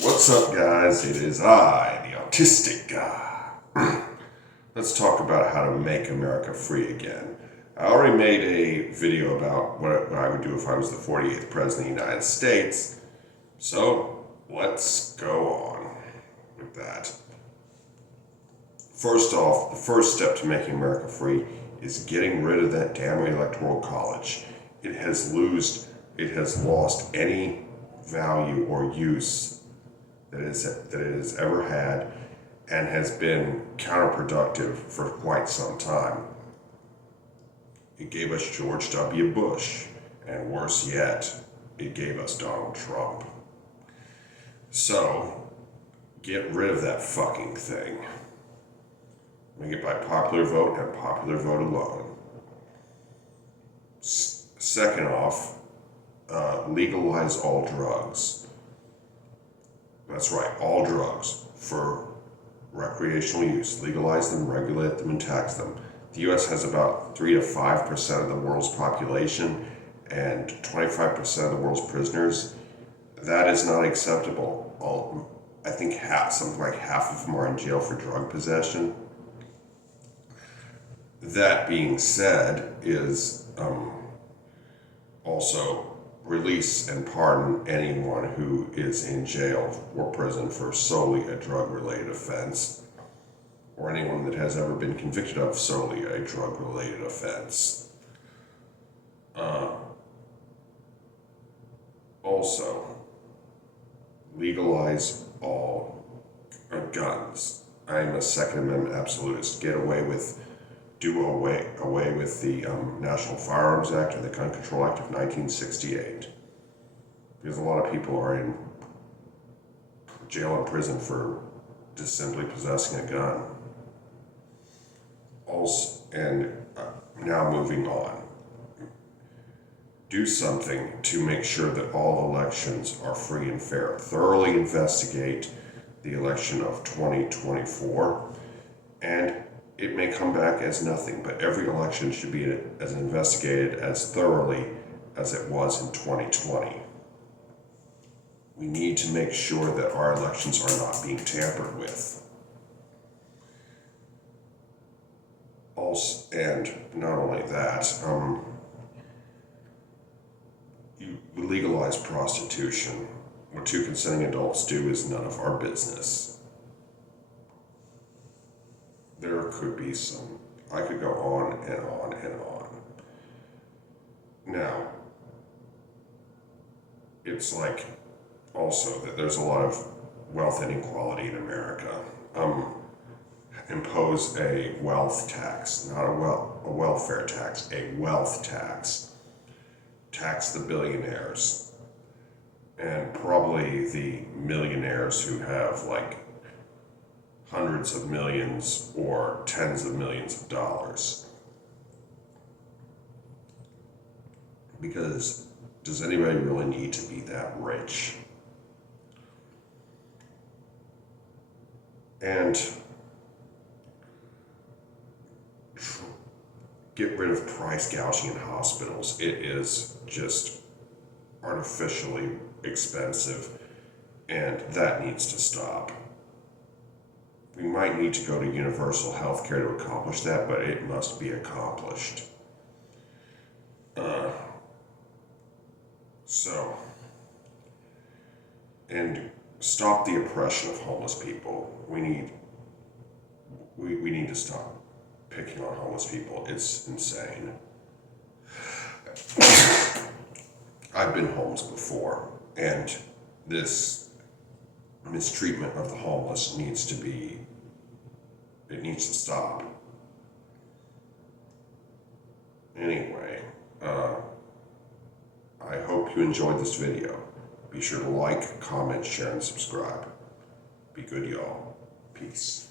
What's up, guys? It is I, the Autistic Guy. Let's talk about how to make America free again. I already made a video about what I would do if I was the 48th President of the United States, so let's go on with that. First off, the first step to making America free is getting rid of that damn Electoral College. It has lost any value or use that it has ever had and has been counterproductive for quite some time. It gave us George W. Bush, and worse yet, it gave us Donald Trump. So, get rid of that fucking thing. Make it by popular vote and popular vote alone. Second off, legalize all drugs. That's right, all drugs for recreational use. Legalize them, regulate them, and tax them. The U.S. has about 3 to 5% of the world's population and 25% of the world's prisoners. That is not acceptable. I think something like half of them are in jail for drug possession. That being said, is also release and pardon anyone who is in jail or prison for solely a drug-related offense, or anyone that has ever been convicted of solely a drug-related offense. Also, legalize all guns. I'm a Second Amendment absolutist. Do away with the National Firearms Act and the Gun Control Act of 1968. Because a lot of people are in jail and prison for just simply possessing a gun. Now moving on. Do something to make sure that all elections are free and fair. Thoroughly investigate the election of 2024, and it may come back as nothing, but every election should be as investigated as thoroughly as it was in 2020. We need to make sure that our elections are not being tampered with. Also, and not only that, you legalize prostitution. What two consenting adults do is none of our business. There could be I could go on and on and on. Now, it's like also that there's a lot of wealth inequality in America. Impose a wealth tax, not a welfare tax, a wealth tax. Tax the billionaires and probably the millionaires who have like hundreds of millions or tens of millions of dollars. Because does anybody really need to be that rich? And get rid of price gouging in hospitals. It is just artificially expensive, and that needs to stop. We might need to go to universal health care to accomplish that, but it must be accomplished. And stop the oppression of homeless people. We need to stop picking on homeless people. It's insane. I've been homeless before, and this mistreatment of the homeless needs to stop. Anyway, I hope you enjoyed this video. Be sure to like, comment, share, and subscribe. Be good, y'all. Peace.